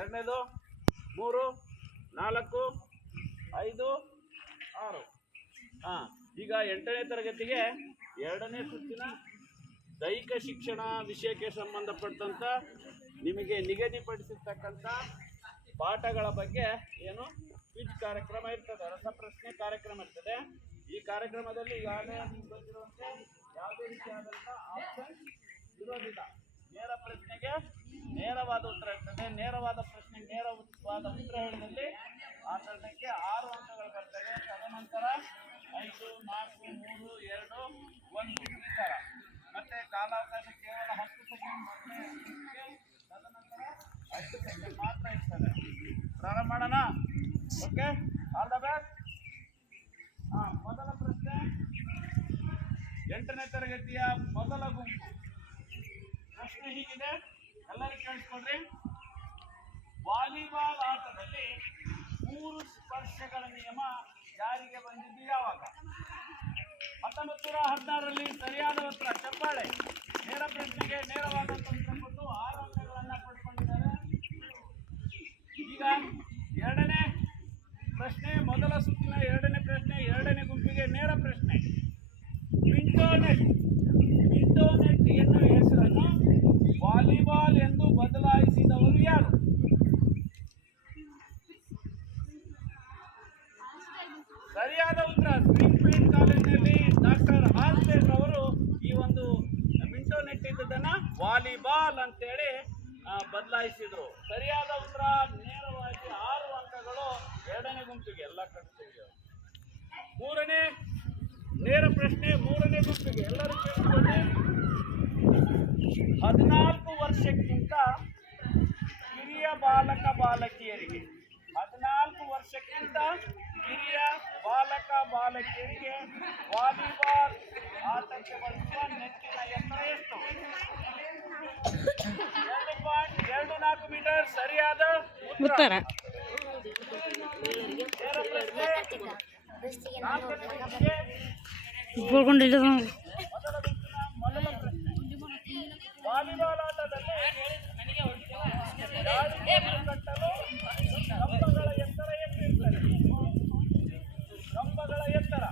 ಎರಡನೇದು 3, 4, 5, 6. ಈಗ 8ನೇ ತರಗತಿಗೆ 2ನೇ ಸುತ್ತಿನ ದೈಹಿಕ ಶಿಕ್ಷಣ ವಿಷಯಕ್ಕೆ ಸಂಬಂಧಪಟ್ಟಂಥ ನಿಮಗೆ ನಿಗದಿಪಡಿಸಿರ್ತಕ್ಕಂಥ ಪಾಠಗಳ ಬಗ್ಗೆ ಏನು ಕ್ವಿಜ್ ಕಾರ್ಯಕ್ರಮ ಇರ್ತದೆ, ರಸಪ್ರಶ್ನೆ ಕಾರ್ಯಕ್ರಮ ಇರ್ತದೆ. ಈ ಕಾರ್ಯಕ್ರಮದಲ್ಲಿ ಈಗಾಗಲೇ ನಿಮ್ಗೆ ಗೊತ್ತಿರುವಂತೆ ಯಾವುದೇ ರೀತಿಯಾದಂಥ ಆಪ್ಷನ್ ಇರೋದಿಲ್ಲ. ನೇರ ಪ್ರಶ್ನೆಗೆ ನೇರವಾದ ಉತ್ತರ ಇರ್ತದೆ. ನೇರವಾದ ಪ್ರಶ್ನೆಗೆ ನೇರವಾದ ಉತ್ತರ ಹೇಳಿದಲ್ಲಿ ಆ ತಂಡಕ್ಕೆ 6 ಅಂಕಗಳು ಬರ್ತವೆ. ತದನಂತರ 5, 4, 3, 2, 1 ಈ ಥರ. ಮತ್ತೆ ಕಾಲಾವಕಾಶ ಕೇವಲ 10 ಸೆಕೆಂಡ್ ತದನಂತರ 10 ಸೆಕೆಂಡ್ ಮಾತ್ರ ಇರ್ತದೆ. ಪ್ರಾರಂಭ ಮಾಡೋಣ. Okay, all the best. ಮೊದಲ ಪ್ರಶ್ನೆ 8ನೇ ತರಗತಿಯ ಮೊದಲ ಗುಂಪು. ಪ್ರಶ್ನೆ ಹೀಗಿದೆ, ಎಲ್ಲರೂ ಕೇಳಿಸ್ಕೊಳ್ರಿ. ವಾಲಿಬಾಲ್ ಆಟದಲ್ಲಿ 3 ಸ್ಪರ್ಶಗಳ ನಿಯಮ ಜಾರಿಗೆ ಬಂದಿದ್ದು ಯಾವಾಗ? 1916ರಲ್ಲಿ ಸರಿಯಾದ ಉತ್ತರ. ಚಪ್ಪಾಳೆ. ನೇರ ಪ್ರಶ್ನೆಗೆ ನೇರವಾದಂತ ಉತ್ತರ ಕೊಟ್ಟು 6 ಅಂಕಗಳನ್ನು ಪಡ್ಕೊಂಡಿದ್ದಾರೆ. ಈಗ 2ನೇ ಪ್ರಶ್ನೆ, ಮೊದಲ ಸುತ್ತಿನ 2ನೇ ಪ್ರಶ್ನೆ, 2ನೇ ಗುಂಪಿಗೆ ನೇರ ಪ್ರಶ್ನೆ. ಮಿಂಟೋನೆಟ್ ಎನ್ನುವ ಹೆಸರನ್ನು ವಾಲಿಬಾಲ್ ಎಂದು ಬದಲಾಯಿಸಿದವರು ಯಾರು? ಸರಿಯಾದ ಉತ್ತರ. ಸ್ಪ್ರಿಂಗ್ಫೀಲ್ಡ್ ಕಾಲೇಜಿನಲ್ಲಿ ಡಾಕ್ಟರ್ ಹಾಲ್ಸ್ಟೆಡ್ ಅವರು ಈ ಒಂದು ಮಿಂಟೋನೆಟ್ ಇದ್ದದನ್ನ ವಾಲಿಬಾಲ್ ಅಂತೇಳಿ ಬದಲಾಯಿಸಿದ್ರು. ಸರಿಯಾದ ಉತ್ತರ. ನೇರವಾಗಿ 6 ಅಂಕಗಳು 2ನೇ ಗುಂಪಿಗೆ. ಎಲ್ಲ ಕಟ್ಟಿದ್ದೀವಿ. 3ನೇ ನೇರ ಪ್ರಶ್ನೆ 3ನೇ ಗುಂಪಿಗೆ. ಎಲ್ಲರೂ ಕೇಳಿಕೊಳ್ಳಿ. 14 ವರ್ಷಕ್ಕಿಂತ ಹಿರಿಯ ಬಾಲಕ ಬಾಲಕಿಯರಿಗೆ 14 ವರ್ಷಕ್ಕಿಂತ ಹಿರಿಯ ಬಾಲಕ ಬಾಲಕಿಯರಿಗೆ ವಾಲಿಬಾಲ್ ಆಟಕ್ಕೆ ಬಳಸುವ ನೆಟ್ಟಿನ ಎತ್ತರ ಎಷ್ಟು? 2.24 ಮೀಟರ್. ಸರಿಯಾದ ಉತ್ತರ. ವಾಲಿಬಾಲ್ ಆಟದಲ್ಲಿ ಕಟ್ಟಲು ಕಂಬಗಳ ಎತ್ತರ ಎಷ್ಟಿರ್ತದೆ? ಕಂಬಗಳ ಎತ್ತರ.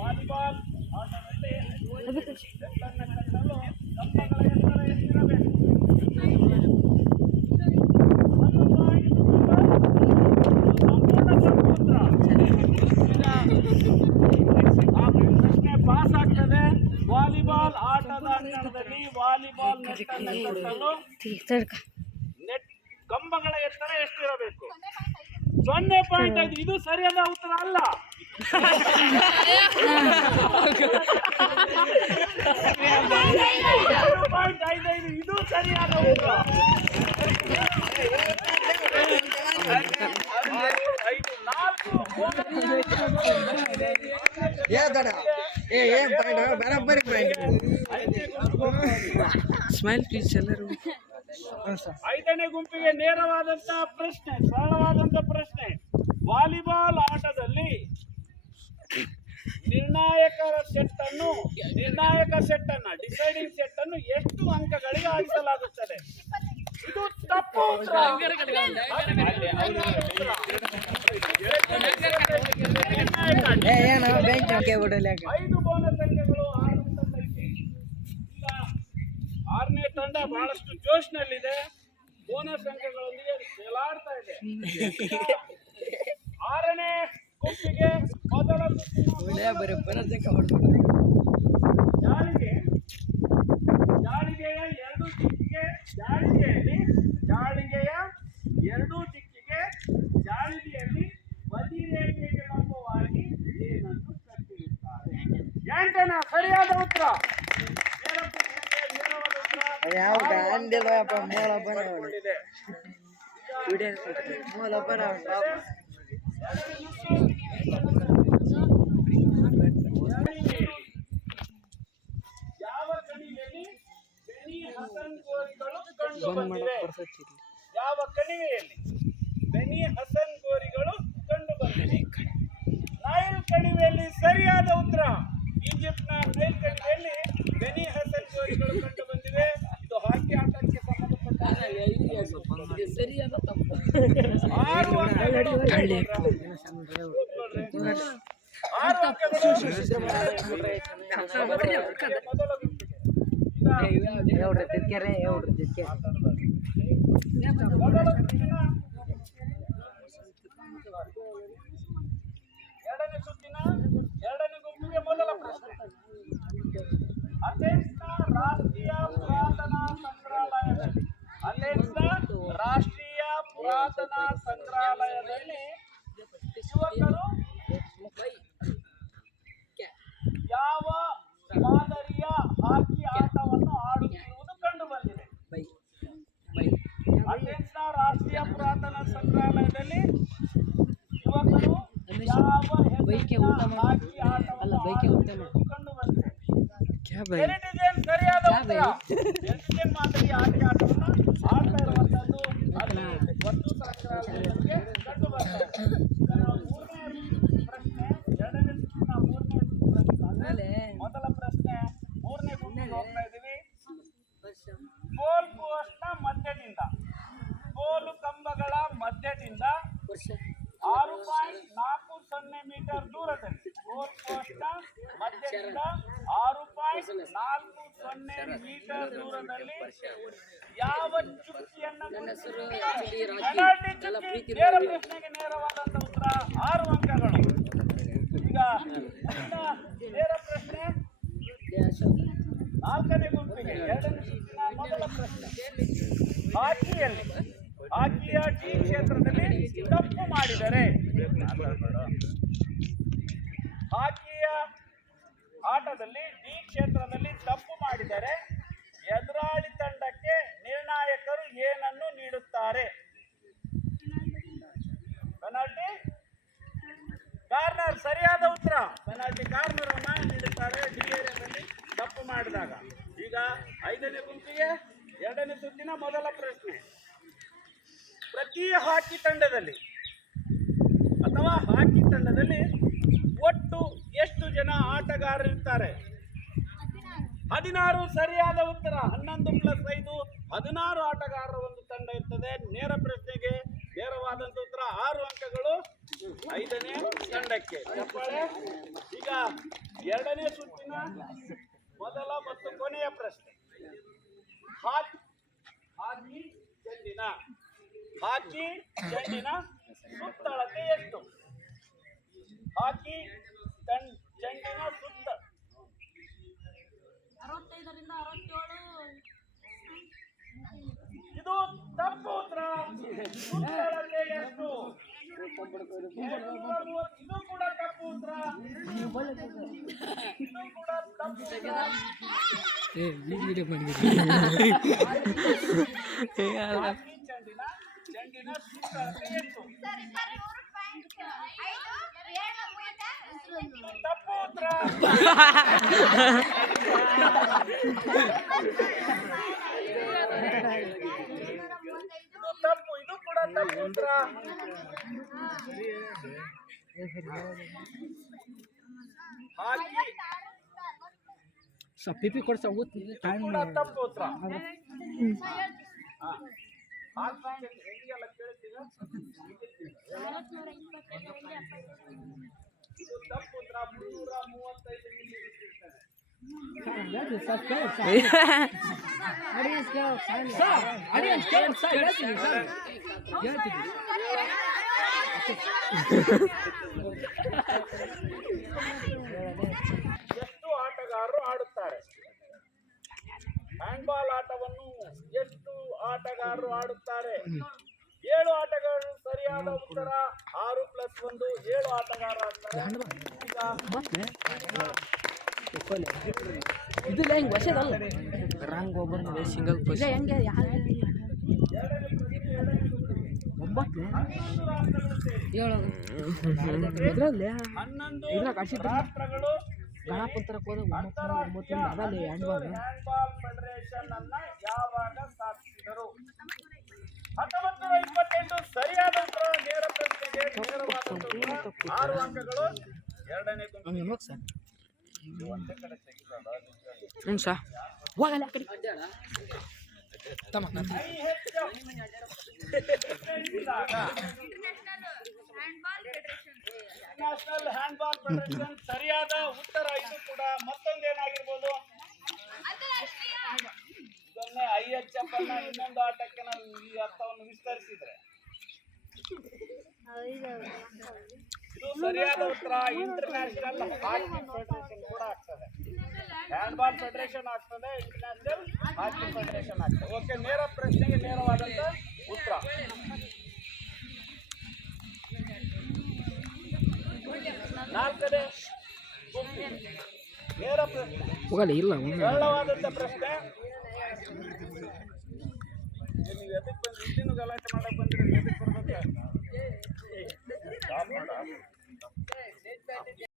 ವಾಲಿಬಾಲ್ ಆಟದಲ್ಲಿ ಕಟ್ಟಲು ಕಂಬಗಳ ಎತ್ತರ ಎಷ್ಟಿರಬೇಕು? ಪ್ರಶ್ನೆ ಪಾಸ್ ಆಗ್ತದೆ. ವಾಲಿಬಾಲ್ ಆಟದ ಅಂಗಣದಲ್ಲಿ ವಾಲಿಬಾಲ್ ಕಟ್ಟಲು ಕಂಬಗಳ ಎತ್ತರ ಎಷ್ಟಿರಬೇಕು? 0.5. ಇದು ಸರಿಯಾದ ಉತ್ತರ ಅಲ್ಲ. 2.55 ಇದು ಸರಿಯಾದ ಉತ್ತರ. 5ನೇ ಗುಂಪಿಗೆ ನೇರವಾದಂತಹ ಪ್ರಶ್ನೆ, ಸರಳವಾದಂತಹ ಪ್ರಶ್ನೆ. ವಾಲಿಬಾಲ್ ಆಟದಲ್ಲಿ ನಿರ್ಣಾಯಕ ಸೆಟ್ ಅನ್ನು ಡಿಸೈಡಿಂಗ್ ಸೆಟ್ ಅನ್ನು ಎಷ್ಟು ಅಂಕಗಳಿಗೆ ಆಡಿಸಲಾಗುತ್ತದೆ? ಇದು ತಪ್ಪು ಉತ್ತರ. 5 ಬೋನಸ್ ಅಂಕಗಳು 6ನೇ ತಂಡಕ್ಕೆ. ಈಗ 6ನೇ ತಂಡ ಬಹಳಷ್ಟು ಜೋಶ್ನಲ್ಲಿದೆ. ಬೋನಸ್ ಅಂಕಗಳೊಂದಿಗೆ ತೇಲಾಡ್ತಾ ಇದೆ. 6ನೇ ಗುಂಪಿಗೆ ಮೊದಲ ಜಾಳಿಗೆಯ ಎರಡೂ ದಿಕ್ಕಿಗೆ ಜಾಳಿಗೆಯಲ್ಲಿ ಬದಿ ರೇಖೆಗೆ ಲಂಬವಾಗಿ ಏನನ್ನು ಕಟ್ಟಿರುತ್ತಾರೆ? ಆಂಟೆನಾ. ಸರಿಯಾದ ಉತ್ತರ. ಯಾವ ಕಣಿವೆಯಲ್ಲಿ ಬೆನಿ ಹಸನ್ ಗೋರಿಗಳು ಕಂಡು ಬಂದಿವೆ? ಯಾವ ಕಣಿವೆಯಲ್ಲಿ ಬೆನಿ ಹಸನ್ ಗೋರಿಗಳು ಕಂಡು ಬಂದಿವೆ? ನೈಲ್ ಕಣಿವೆಯಲ್ಲಿ. ಸರಿಯಾದ ಉತ್ತರ. ಈಜಿಪ್ಟ್ನ ನೈಲ್ ಕಣಿವೆಯಲ್ಲಿ ಬೆನಿ ಹಸನ್ ಗೋರಿಗಳು ಕಂಡು ಬಂದಿವೆ. ಇದು ಹಾಕಿ ಆಟಕ್ಕೆ ಸಂಬಂಧಪಟ್ಟ ಸರಿಯಾದ ತಪ್ಪು 6 ಅಂಕಗಳು. 6 ಅಂಕಗಳು. ಮೊದಲ ಗುಂಪಿಗೆ. ಈಗ ಮೊದಲ ಗುಂಪಿನ ಎರಡನೇ ಸುತ್ತಿನ ಎರಡನೇ ಗುಂಪಿಗೆ ಮೊದಲ ಪ್ರಶ್ನೆ. ಅಥೆನ್ಸ್ನ ರಾಷ್ಟ್ರೀಯ ಪುರಾತನ ಸಂಗ್ರಹಾಲಯದಲ್ಲಿ ರಾಷ್ಟ್ರೀಯ ಪುರಾತನ ಸಂಗ್ರಹಾಲಯದಲ್ಲಿ ಯುವಕರು ಯಾವ ಮಾದರಿಯ ಹಾಕಿ ಆಟವನ್ನು ಆಡುತ್ತಿರುವುದು ಕಂಡು ಬಂದಿದೆ? ಅಥೆನ್ಸ್ನ ರಾಷ್ಟ್ರೀಯ ಪುರಾತನ ಸಂಗ್ರಹಾಲಯದಲ್ಲಿ ಯುವಕರು ಯಾವ ಹೆಸರಿನ ಹಾಕಿ ಆಟವನ್ನು ಆಡುತ್ತಿರುವುದು ಕಂಡು ಬಂದಿದೆ? ಹೆರಿಟೇಜ್ ಸರಿಯಾದ ಉತ್ತರ. ಹೆರಿಟೇಜ್ ಮಾದರಿಯ ಆಟವನ್ನು ಆಡ್ತಾ ಇರುವಂತದ್ದು ಅಲ್ಲಿ ವಸ್ತು ಸಂಗ್ರಹಾಲಯಕ್ಕೆ ಕಂಡು ಬರ್ತಾ ಇದೆ. ಮೂರನೇ ಪ್ರಶ್ನೆ, ಎರಡನೇ ಸುತ್ತಿನ ಮೂರನೇ ಪ್ರಶ್ನೆ. ಮೊದಲ ಪ್ರಶ್ನೆ ಮೂರನೇ ಗುಂಪಿಗೆ ಹೋಗ್ತಾ ಇದ್ದೀವಿ. ಗೋಲ್ ಪೋಸ್ಟ್ನ ಮಧ್ಯದಿಂದ, ಗೋಲು ಕಂಬಗಳ ಮಧ್ಯದಿಂದ 6.40 ಮೀಟರ್ ದೂರದಲ್ಲಿ, ಗೋಲ್ ಪೋಸ್ಟ್ನ ಮಧ್ಯದಿಂದ 6.40 ಮೀಟರ್ ದೂರದಲ್ಲಿ ಯಾವ ಚುಕ್ಕಿಯನ್ನು ಪೆನಾಲ್ಟಿ ಚುಕ್ಕಿ? ನೇರ ಪ್ರಶ್ನೆಗೆ ನೇರವಾದಂತ ಉತ್ತರ 6 ಅಂಕಗಳು. ಈಗ ನೇರ ಪ್ರಶ್ನೆ ನಾಲ್ಕನೇ ಗುಂಪಿಗೆ ಎರಡನೇ ಸುತ್ತಿನ ಮೊದಲ ಪ್ರಶ್ನೆ. ಹಾಕಿಯ ಡಿ ಕ್ಷೇತ್ರದಲ್ಲಿ ತಪ್ಪು ಮಾಡಿದರೆ, ಹಾಕಿಯ ಆಟದಲ್ಲಿ ಡಿ ಕ್ಷೇತ್ರದಲ್ಲಿ ತಪ್ಪು ಮಾಡಿದರೆ ಎದುರಾಳಿ ತಂಡಕ್ಕೆ ನಿರ್ಣಾಯಕರು ಏನನ್ನು ನೀಡುತ್ತಾರೆ? ಪೆನಾಲ್ಟಿ ಕಾರ್ನರ್ ಸರಿಯಾದ ಉತ್ತರ. ಪೆನಾಲ್ಟಿ ಕಾರ್ನರ್ ಅನ್ನ ನೀಡುತ್ತಾರೆ ಡಿ ಏರಿಯಾದಲ್ಲಿ ತಪ್ಪು ಮಾಡಿದಾಗ. ಈಗ ಐದನೇ ಗುಂಪಿಗೆ ಎರಡನೇ ಸುತ್ತಿನ ಮೊದಲ ಪ್ರಶ್ನೆ. ಪ್ರತಿ ಹಾಕಿ ತಂಡದಲ್ಲಿ ಅಥವಾ ಹಾಕಿ ತಂಡದಲ್ಲಿ ಒಟ್ಟು ಎಷ್ಟು ಜನ ಆಟಗಾರರಿರ್ತಾರೆ? 16 ಸರಿಯಾದ ಉತ್ತರ. 11+5 16 ಆಟಗಾರರ ಒಂದು ತಂಡ ಇರ್ತದೆ. ನೇರ ಪ್ರಶ್ನೆಗೆ ನೇರವಾದಂತ ಉತ್ತರ 6 ಅಂಕಗಳು ಐದನೇ ತಂಡಕ್ಕೆ. ಚಪ್ಪಾಳೆ. ಈಗ ಎರಡನೇ ಸುತ್ತಿನ ಮೊದಲ ಮತ್ತು ಕೊನೆಯ ಪ್ರಶ್ನೆ. ಹಾಕಿ ಚೆಂಡಿನ ಸುತ್ತಳತೆ ಎಷ್ಟು? ಹಾಕಿ ಚೆಂಡಿನ ಸುತ್ತ 65ರಿಂದ 67. ಇದು ತಪ್ಪು ಉತ್ತರ. ಸುತ್ತಳತೆ ಎಷ್ಟು? ಇದು ಕೂಡ ತಪ್ಪು ಉತ್ತರ. ಇದು ಕೂಡ ತಪ್ಪು ಉತ್ತರ. ಚೆಂಡಿನ ಸುತ್ತಳತೆ ಎಷ್ಟು? ತಪ್ಪು ಉತ್ತರ. ಇದು ತಪ್ಪು. ಇದು ಕೂಡ ತಪ್ಪು ಉತ್ತರ. ಪಿಪಿ ಕೊಡ್ಸ ಕೂಡ ತಪ್ಪು ಉತ್ತರ. ಇದು ತಪ್ಪು ಉತ್ತರ. 335 ಮಿಲಿ ಇರ್ತಾರೆ. ಎಷ್ಟು ಆಟಗಾರರು ಆಡುತ್ತಾರೆ? ಹ್ಯಾಂಡ್ಬಾಲ್ ಆಟವನ್ನು ಎಷ್ಟು ಆಟಗಾರರು ಆಡುತ್ತಾರೆ? 7 ಆಟಗಾರರು ಸರಿಯಾದ ಉತ್ತರ. 6+1 7 ಆಟಗಾರ ಆಡ್ತಾರೆ. ಇದು ಹೆಂಗ್ ವರ್ಷದಲ್ಲ ರಾಂಗ್ ಒಬ್ಬರು ಸಿಂಗಲ್ ಹೆಂಗೆ ರಾಷ್ಟ್ರಗಳು ಗಣಪತ್ರಕ್ಕೆ ಹೋದ 9 ಅದರಲ್ಲಿ ಹ್ಯಾಂಡ್ಬಾಲ್ ಫೆಡರೇಷನ್ ಅನ್ನ ಯಾವಾಗ ಸ್ಥಾಪಿಸಿದರು? 1928 ಸರಿಯಾದ ಉತ್ತರ. ನೇರ ಪ್ರಶ್ನೆಗೆ ನೇರವಾದ ಉತ್ತರ 6 ಅಂಕಗಳು. ಎರಡನೇ ಗುಂಪು ಸರ್ ಒಂದೇ ಕಡೆ ತೆಗಿಬಾರ್ದು. ಸರ್ ಹೋಗಲ್ಲ ಆ ಕಡೆ IHF ಇದ್ದಾಗ ನ್ಯಾಷನಲ್ ಹ್ಯಾಂಡ್ಬಾಲ್ ಫೆಡರೇಷನ್ ಸರಿಯಾದ ಉತ್ತರ. ಇದು ಕೂಡ ಮತ್ತೊಂದೇನಾಗಿರ್ಬೋದು, ಇದನ್ನೇ IHF ಅನ್ನ ಇನ್ನೊಂದು ಆಟಕ್ಕೆ ನಾವು ಈ ಅರ್ಥವನ್ನು ವಿಸ್ತರಿಸಿದ್ರೆ ಇದು ಸರಿಯಾದ ಉತ್ತರ. ಇಂಟರ್ನ್ಯಾಷನಲ್ ಹಾಕಿ ಫೆಡರೇಷನ್ ಕೂಡ ಆಗ್ತದೆ, ಹ್ಯಾಂಡ್ಬಾಲ್ ಫೆಡರೇಷನ್ ಆಗ್ತದೆ, ಇಂಟರ್ನ್ಯಾಷನಲ್ ಹಾಕಿ ಫೆಡರೇಷನ್ ಆಗ್ತದೆ. ಓಕೆ, ನೇರ ಪ್ರಶ್ನೆಗೆ ನೇರವಾದಂತ ಉತ್ತರ. ನಾಲ್ಕನೇ ಗುಂಪು ನೇರ ಪ್ರಶ್ನೆ, ಸರಳವಾದಂತ ಪ್ರಶ್ನೆ. ನೀವು ಎದಕ್ಕೆ ಬಂದು ಇಲ್ಲಿನೂ ಗಲಾಟೆ ಮಾಡಕ್ ಬಂದ್ರೆ ಎದಕ್ಕೆ ಬರ್ಬೇಕು?